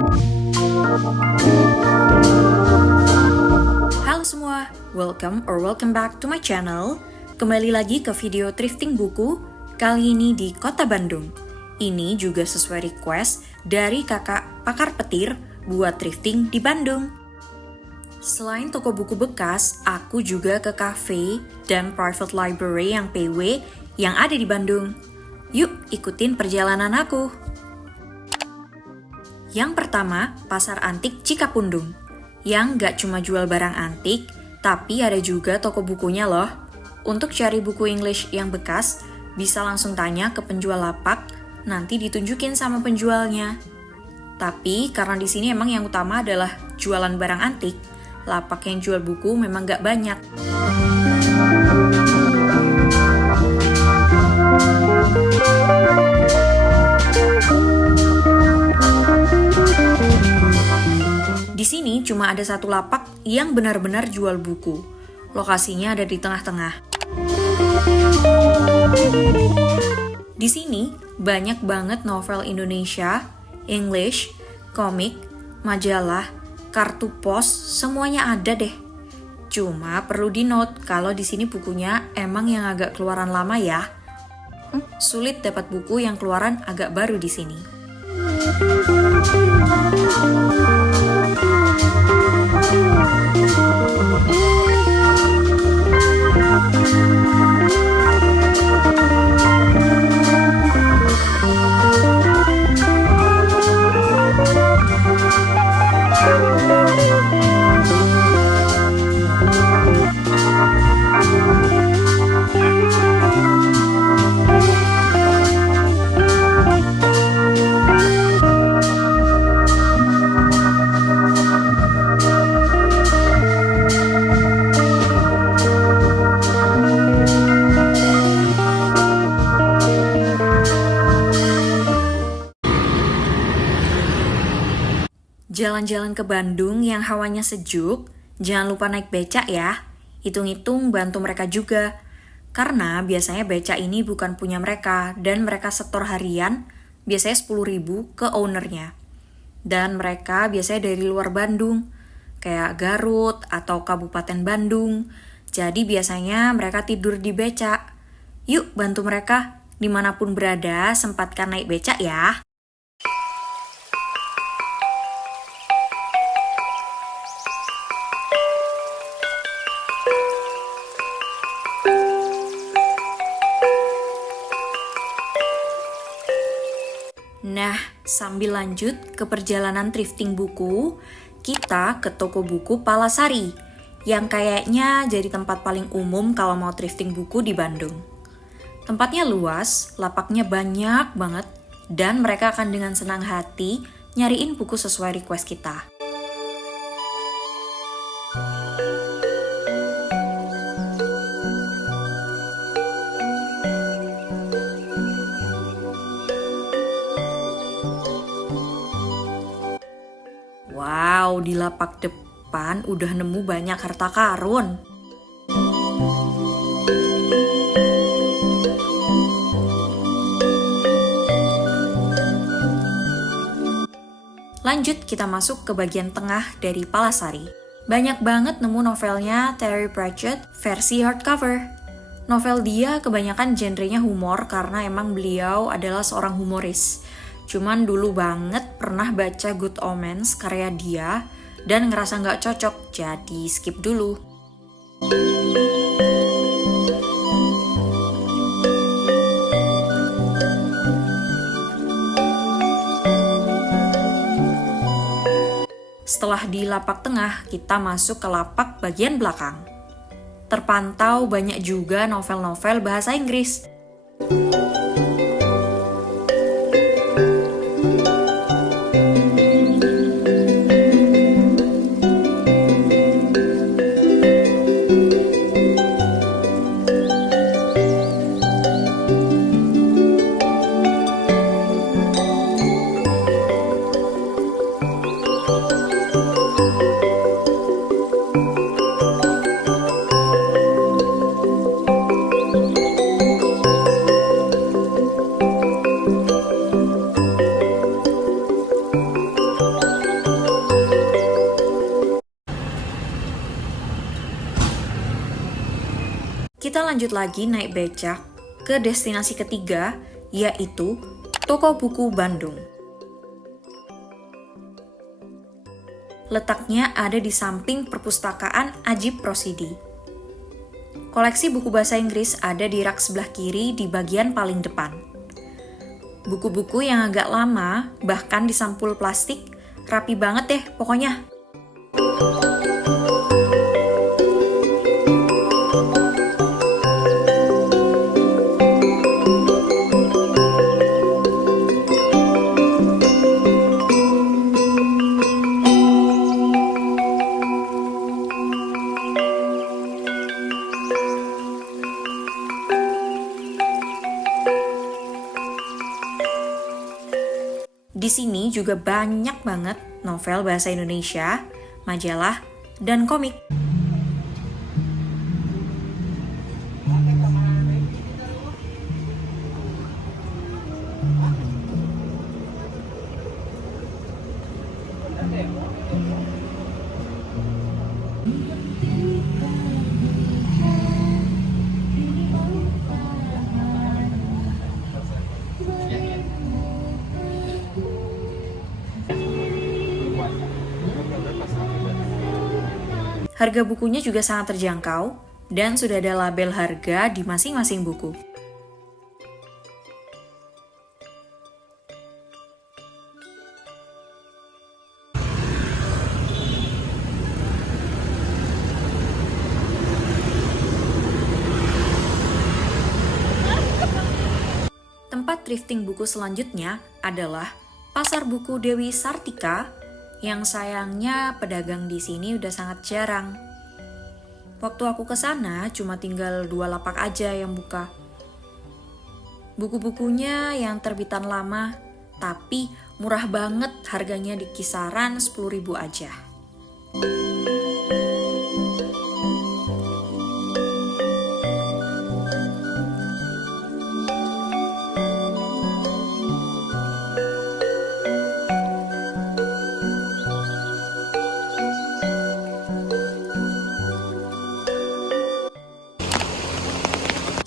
Halo semua, welcome back to my channel. Kembali lagi ke video thrifting buku, kali ini di Kota Bandung. Ini juga sesuai request dari kakak pakar petir buat thrifting di Bandung. Selain toko buku bekas, aku juga ke cafe dan private library yang PW yang ada di Bandung. Yuk ikutin perjalanan aku. Yang pertama, Pasar Antik Cikapundung. Yang gak cuma jual barang antik, tapi ada juga toko bukunya loh. Untuk cari buku English yang bekas, bisa langsung tanya ke penjual lapak, nanti ditunjukin sama penjualnya. Tapi karena di sini emang yang utama adalah jualan barang antik, lapak yang jual buku memang gak banyak. Di sini cuma ada satu lapak yang benar-benar jual buku. Lokasinya ada di tengah-tengah. Di sini banyak banget novel Indonesia, English, komik, majalah, kartu pos, semuanya ada deh. Cuma perlu di-note kalau di sini bukunya emang yang agak keluaran lama ya. Sulit dapat buku yang keluaran agak baru di sini. Jalan-jalan ke Bandung yang hawanya sejuk, jangan lupa naik becak ya. Hitung-hitung bantu mereka juga. Karena biasanya becak ini bukan punya mereka dan mereka setor harian, biasanya 10.000 ke ownernya. Dan mereka biasanya dari luar Bandung, kayak Garut atau Kabupaten Bandung. Jadi biasanya mereka tidur di becak. Yuk bantu mereka, dimanapun berada sempatkan naik becak ya. Nah, sambil lanjut ke perjalanan thrifting buku, kita ke toko buku Palasari, yang kayaknya jadi tempat paling umum kalau mau thrifting buku di Bandung. Tempatnya luas, lapaknya banyak banget, dan mereka akan dengan senang hati nyariin buku sesuai request kita. Wow, di lapak depan udah nemu banyak harta karun. Lanjut, kita masuk ke bagian tengah dari Palasari. Banyak banget nemu novelnya Terry Pratchett versi hardcover. Novel dia kebanyakan genrenya humor karena emang beliau adalah seorang humoris. Cuman dulu banget pernah baca Good Omens karya dia dan ngerasa nggak cocok, jadi skip dulu. Setelah di lapak tengah, kita masuk ke lapak bagian belakang. Terpantau banyak juga novel-novel bahasa Inggris. lanjut lagi naik becak ke destinasi ketiga, yaitu Toko Buku Bandung. Letaknya ada di samping perpustakaan Ajib Rosidi. Koleksi buku bahasa Inggris ada di rak sebelah kiri di bagian paling depan. Buku-buku yang agak lama, bahkan di sampul plastik, rapi banget deh pokoknya. Di sini juga banyak banget novel bahasa Indonesia, majalah, dan komik. Harga bukunya juga sangat terjangkau, dan sudah ada label harga di masing-masing buku. Tempat thrifting buku selanjutnya adalah Pasar Buku Dewi Sartika, yang sayangnya pedagang di sini udah sangat jarang. Waktu aku ke sana cuma tinggal 2 lapak aja yang buka. Buku-bukunya yang terbitan lama, tapi murah banget, harganya di kisaran 10.000 aja.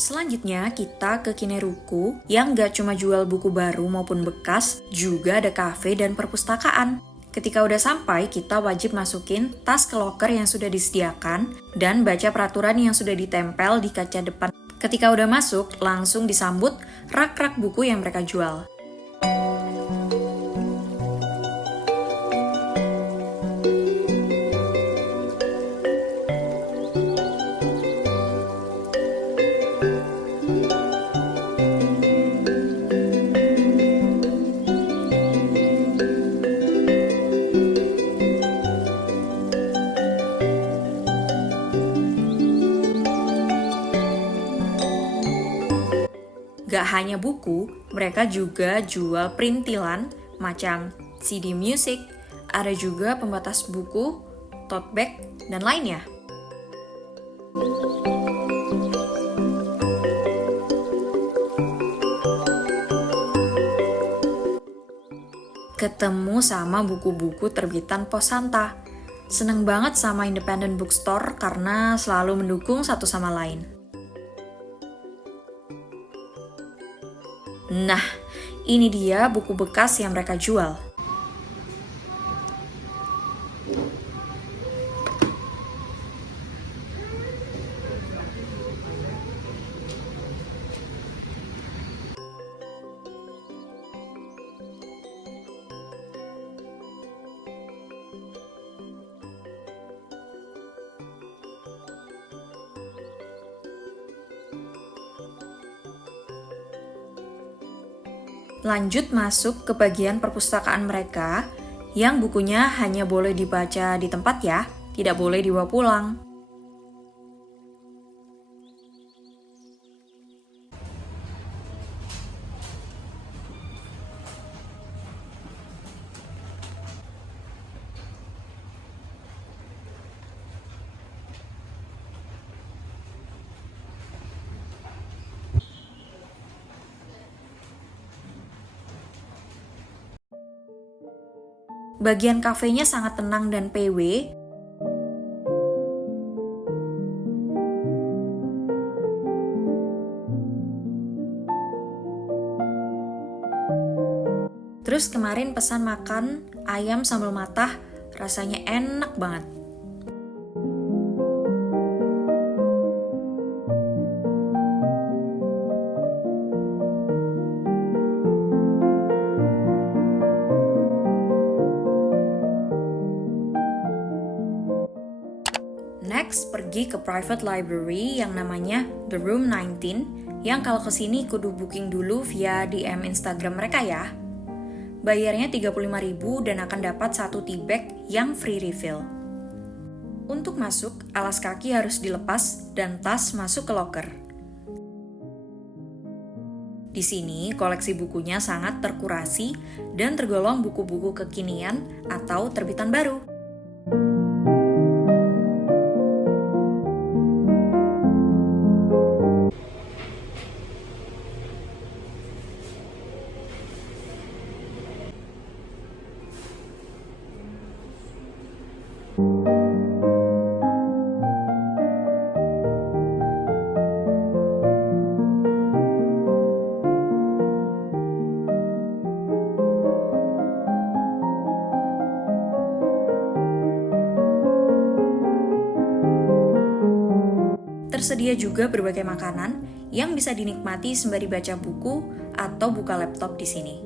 Selanjutnya kita ke Kineruku yang gak cuma jual buku baru maupun bekas, juga ada kafe dan perpustakaan. Ketika udah sampai, kita wajib masukin tas ke loker yang sudah disediakan dan baca peraturan yang sudah ditempel di kaca depan. Ketika udah masuk, langsung disambut rak-rak buku yang mereka jual. Gak hanya buku, mereka juga jual perintilan macam CD music, ada juga pembatas buku, tote bag, dan lainnya. Ketemu sama buku-buku terbitan Posanta. Seneng banget sama independent bookstore karena selalu mendukung satu sama lain. Nah, ini dia buku bekas yang mereka jual. Lanjut masuk ke bagian perpustakaan mereka, yang bukunya hanya boleh dibaca di tempat ya, tidak boleh dibawa pulang. Bagian kafenya sangat tenang dan PW. Terus kemarin pesan makan ayam sambal matah, rasanya enak banget. Next, pergi ke private library yang namanya The Room 19, yang kalau kesini kudu booking dulu via DM Instagram mereka ya. Bayarnya 35.000 dan akan dapat 1 tea bag yang free refill. Untuk masuk, alas kaki harus dilepas dan tas masuk ke locker. Di sini, koleksi bukunya sangat terkurasi dan tergolong buku-buku kekinian atau terbitan baru. Tersedia juga berbagai makanan yang bisa dinikmati sembari baca buku atau buka laptop di sini.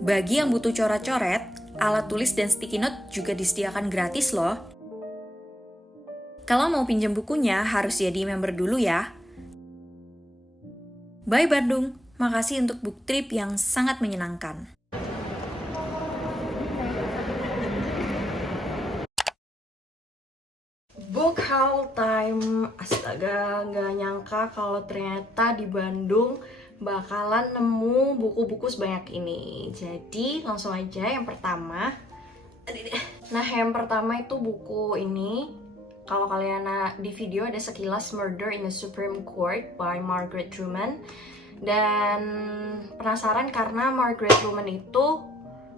Bagi yang butuh coret-coret, alat tulis dan sticky note juga disediakan gratis loh. Kalau mau pinjam bukunya, harus jadi member dulu ya. Bye Bandung, makasih untuk book trip yang sangat menyenangkan. Book haul time. Astaga, nggak nyangka kalau ternyata di Bandung bakalan nemu buku-buku sebanyak ini. Jadi langsung aja yang pertama. Nah, yang pertama itu buku ini. Kalau kalian di video ada sekilas Murder in the Supreme Court by Margaret Truman. Dan penasaran karena Margaret Truman itu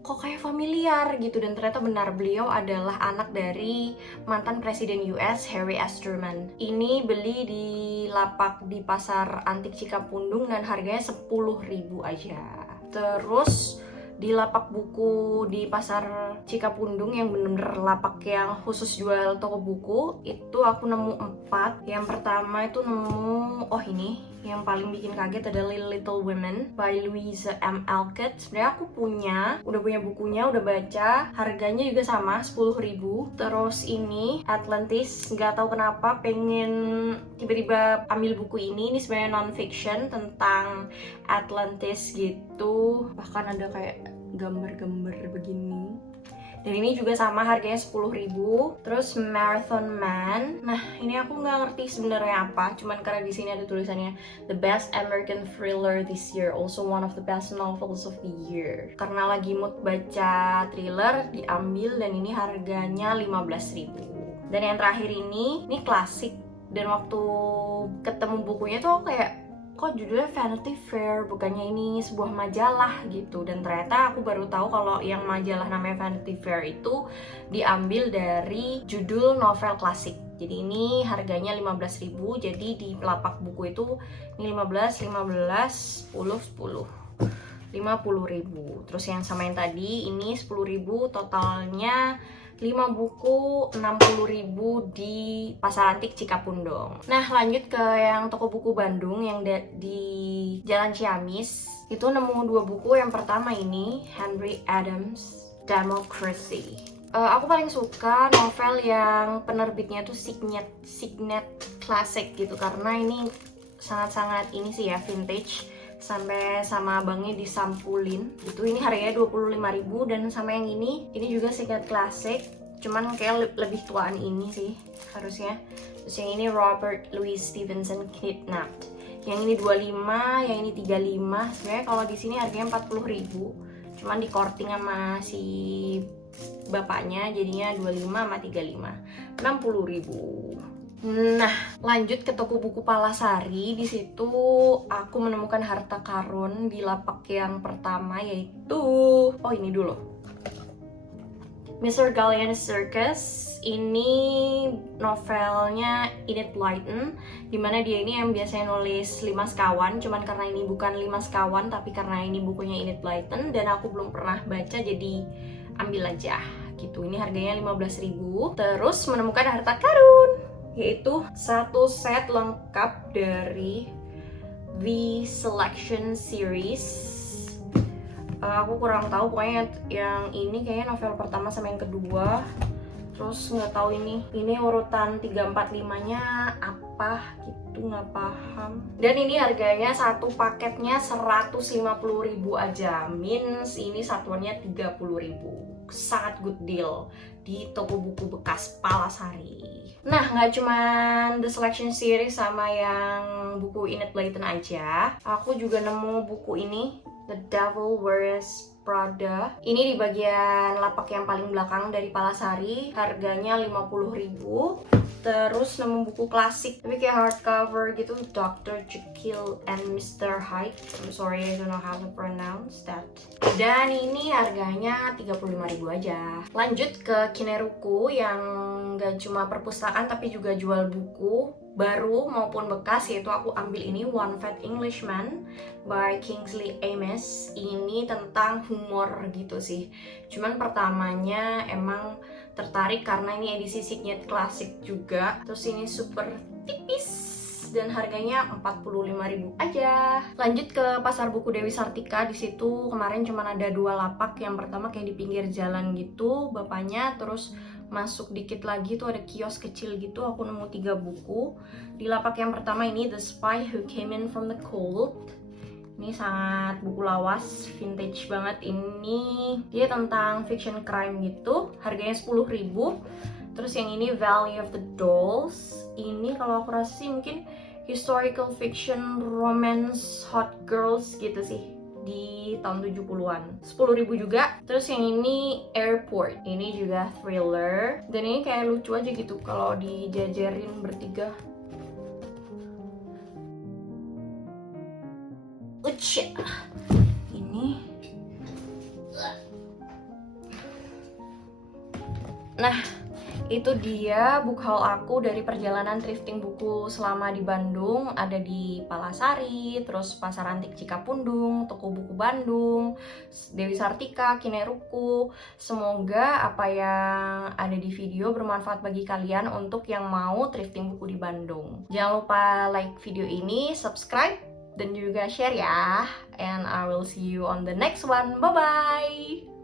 kok kayak familiar gitu, dan ternyata benar beliau adalah anak dari mantan presiden US Harry S. Truman. Ini beli di lapak di pasar antik Cikapundung dan harganya 10.000 aja. Terus di lapak buku di pasar Cikapundung yang bener-bener lapak yang khusus jual toko buku, itu aku nemu 4. Yang pertama itu nemu, ini yang paling bikin kaget adalah Little Women by Louisa M. Alcott. Sebenarnya aku udah punya bukunya, udah baca, harganya juga sama 10.000. Terus ini Atlantis, nggak tahu kenapa pengen tiba-tiba ambil buku ini sebenarnya non-fiction tentang Atlantis gitu, bahkan ada kayak gambar-gambar begini. Dan ini juga sama, harganya 10.000. Terus Marathon Man. Nah, ini aku nggak ngerti sebenarnya apa, cuman karena di sini ada tulisannya The Best American Thriller This Year, also one of the best novels of the year. Karena lagi mood baca thriller, diambil, dan ini harganya 15.000. Dan yang terakhir ini klasik. Dan waktu ketemu bukunya tuh aku kayak, kok judulnya Vanity Fair, bukannya ini sebuah majalah gitu. Dan ternyata aku baru tahu kalau yang majalah namanya Vanity Fair itu diambil dari judul novel klasik. Jadi ini harganya 15.000, jadi di lapak buku itu ini 15, 10, 50.000. Terus yang sama yang tadi ini 10.000, totalnya 5 buku 60.000 di Pasar Antik Cikapundung. Nah, lanjut ke yang toko buku Bandung yang di Jalan Ciamis. Itu nemu 2 buku. Yang pertama ini Henry Adams Democracy. Aku paling suka novel yang penerbitnya tuh Signet Classic gitu, karena ini sangat-sangat ini sih ya, vintage. Sampai sama abangnya disampulin gitu. Ini harganya 25.000. Dan sama yang ini juga Signet Classic, cuman kayak lebih tuaan ini sih harusnya. Terus yang ini Robert Louis Stevenson Kidnapped. Yang ini 25, yang ini 35. Sebenarnya kalau di sini harganya 40.000, cuman di korting sama si bapaknya jadinya 25 sama 35, 60.000. Nah, lanjut ke toko buku Palasari. Di situ aku menemukan harta karun di lapak yang pertama, yaitu ini dulu, Mr. Gallian's Circus. ini novelnya Enid Blyton, dimana dia ini yang biasanya nulis 5 sekawan, cuman karena ini bukan 5 sekawan tapi karena ini bukunya Enid Blyton dan aku belum pernah baca jadi ambil aja gitu. Ini harganya 15.000. Terus menemukan harta karun, yaitu satu set lengkap dari The Selection Series. Aku kurang tahu, pokoknya yang ini kayaknya novel pertama sama yang kedua. Terus nggak tahu ini urutan 3, 4, 5-nya apa gitu, nggak paham. Dan ini harganya satu paketnya 150.000 aja, means ini satuannya 30.000. Sangat good deal di toko buku bekas Palasari. Nah, nggak cuma The Selection Series sama yang buku Enid Blyton aja, aku juga nemu buku ini, The Devil Wears Prada. Ini di bagian lapak yang paling belakang dari Palasari, harganya 50.000. Terus nemu buku klasik tapi kayak hardcover gitu, Dr. Jekyll and Mr. Hyde. I'm sorry, I don't know how to pronounce that. Dan ini harganya 35.000 aja. Lanjut ke Kineruku yang gak cuma perpustakaan tapi juga jual buku baru maupun bekas, yaitu aku ambil ini One Fat Englishman by Kingsley Amis. Ini tentang humor gitu sih. Cuman pertamanya emang tertarik karena ini edisi Signet klasik juga. Terus ini super tipis dan harganya 45.000 aja. Lanjut ke pasar buku Dewi Sartika. Di situ kemarin cuma ada 2 lapak. Yang pertama kayak di pinggir jalan gitu bapaknya, terus masuk dikit lagi tuh ada kios kecil gitu. Aku nemu 3 buku. Di lapak yang pertama ini The Spy Who Came In From The Cold. Ini sangat buku lawas, vintage banget. Ini dia tentang fiction crime gitu, harganya 10.000. Terus yang ini Valley of the Dolls. Ini kalau aku rasa sih mungkin historical fiction, romance, hot girls gitu sih, di tahun 70-an. 10.000 juga. Terus yang ini Airport. Ini juga thriller. Dan ini kayak lucu aja gitu kalau dijajarin bertiga. Ini. Nah, itu dia book haul aku dari perjalanan thrifting buku selama di Bandung. Ada di Palasari, terus Pasar Antik Cikapundung, Toko Buku Bandung, Dewi Sartika, Kineruku. Semoga apa yang ada di video bermanfaat bagi kalian untuk yang mau thrifting buku di Bandung. Jangan lupa like video ini, subscribe, dan juga share ya. And I will see you on the next one. Bye-bye!